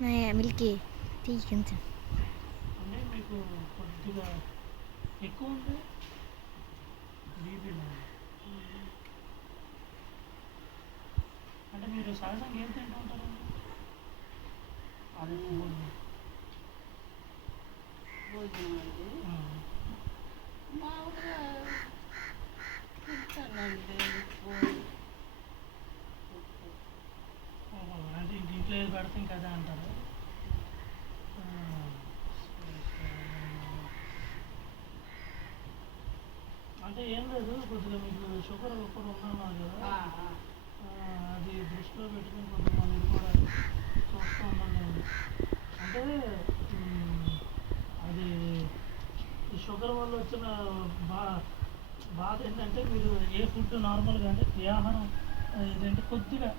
Milky తీ కొంచెం. అంటే మీకు కొద్దిగా ఎక్కువ ఉంది బీపీలో. అంటే మీరు సహజంగా ఏం తింటూ ఉంటారండి? అది భోజనం అండి మామూలుగా తింటానండి. అంటే ఇంట్లో ఏది పెడితే ఇంకా అదే అంటారు. అంటే ఏం లేదు, కొద్దిగా మీకు షుగర్ కూడా ఉన్నాను కదా, అది దృష్టిలో పెట్టుకుని కొద్దిగా మీరు కూడా చూస్తూ ఉండండి. అంటే అది ఈ షుగర్ వల్ల వచ్చిన బా బాధ ఏంటంటే మీరు ఏ ఫుడ్ నార్మల్గా అంటే ఏ ఆహారం ఇదేంటే కొద్దిగా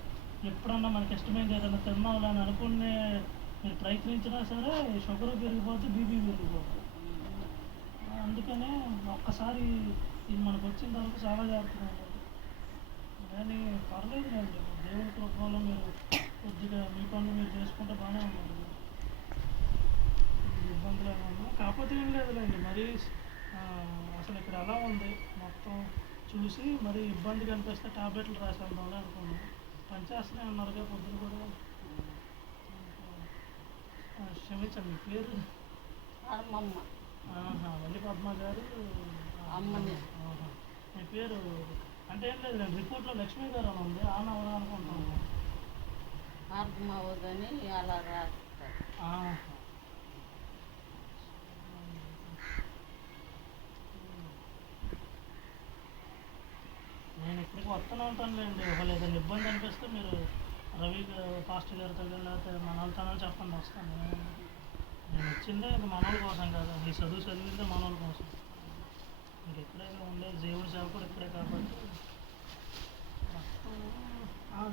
ఎప్పుడన్నా మనకి ఇష్టమైంది ఏదైనా తిన్నామని అనుకునే మీరు ప్రయత్నించినా సరే షుగర్ పెరిగిపోతే బీపీ పెరిగిపోతుంది. అందుకనే ఒక్కసారి ఇది మనకు వచ్చిన తర్వాత చాలా జాగ్రత్తగా ఉంటుంది. కానీ పర్లేదులేండి, దేవుడి కృపలో మీరు కొద్దిగా మీ పనులు మీరు చేసుకుంటే బాగానే ఉన్నారు. ఇబ్బందులు ఏమన్నా కాకపోతే ఏం లేదులేండి, మరీ అసలు ఇక్కడ ఎలా ఉంది మొత్తం చూసి మరీ ఇబ్బంది కనిపిస్తే టాబ్లెట్లు రాసేద్దామని అనుకున్నాను. పనిచేస్తూనే ఉన్నారుగా పొద్దున కూడా. క్షమించండి, మీ పేరు? అమ్మమ్మ. వల్లి పద్మ గారు అమ్మని. మీ పేరు అంటే ఏం లేదు, నేను రిపోర్ట్లో లక్ష్మీ గారు అని ఉంది, ఆమె ఎవరు అనుకుంటున్నాను. అర్థమవుదని అలా రాస్తారు. నేను ఇక్కడికి వస్తూనే ఉంటానులేండి, ఒకవేళ ఏదైనా ఇబ్బంది అనిపిస్తే మీరు రవి పాస్టర్ గారితో లేకపోతే మనోళ్ళతోనే చెప్పండి, వస్తాను. నేను వచ్చిందే ఇంక మనోళ్ళ కోసం కదా, ఈ చదువు చదివిందే మనోళ్ళ కోసం. ఇంకెక్కడే ఉండేది, దేవుడి సేవ కూడా ఇక్కడే కాబట్టి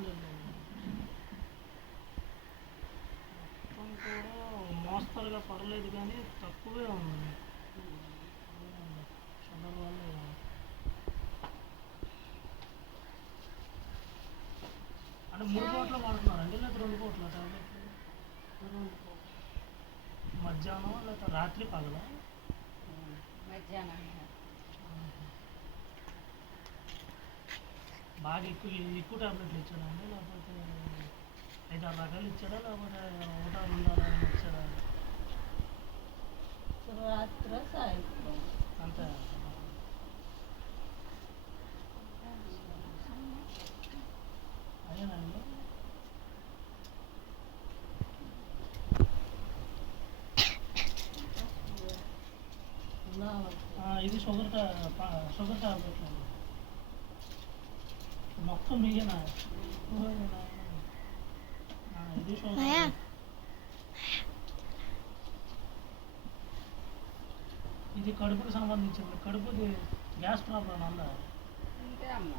లేదు మొత్తం కూడా మోస్తరుగా పడలేదు కానీ తక్కువే ఉంది. షుగర్ వల్ల అంటే 3 పూటలు వాడుతున్నారండి లేదా 2 పూటల టాబ్లెట్లు? మధ్యాహ్నం లేదా రాత్రి పగల? మధ్యాహ్నం. బాగా ఎక్కువ టాబ్లెట్లు ఇచ్చాడండి, లేకపోతే 5-6 రకాలు ఇచ్చాడా, లేకపోతే 1-2 అలా ఇచ్చాడా? రాత్రి సాయంత్రం అంతే. అదేనండి. ఇది షుగర్ టాబ్లెట్లు మొత్తం మీయేనా? ఇది షుగర్. ఇది కడుపుకి సంబంధించింది, కడుపుకి గ్యాస్ ప్రాబ్లం ఉందా? అంటే అమ్మ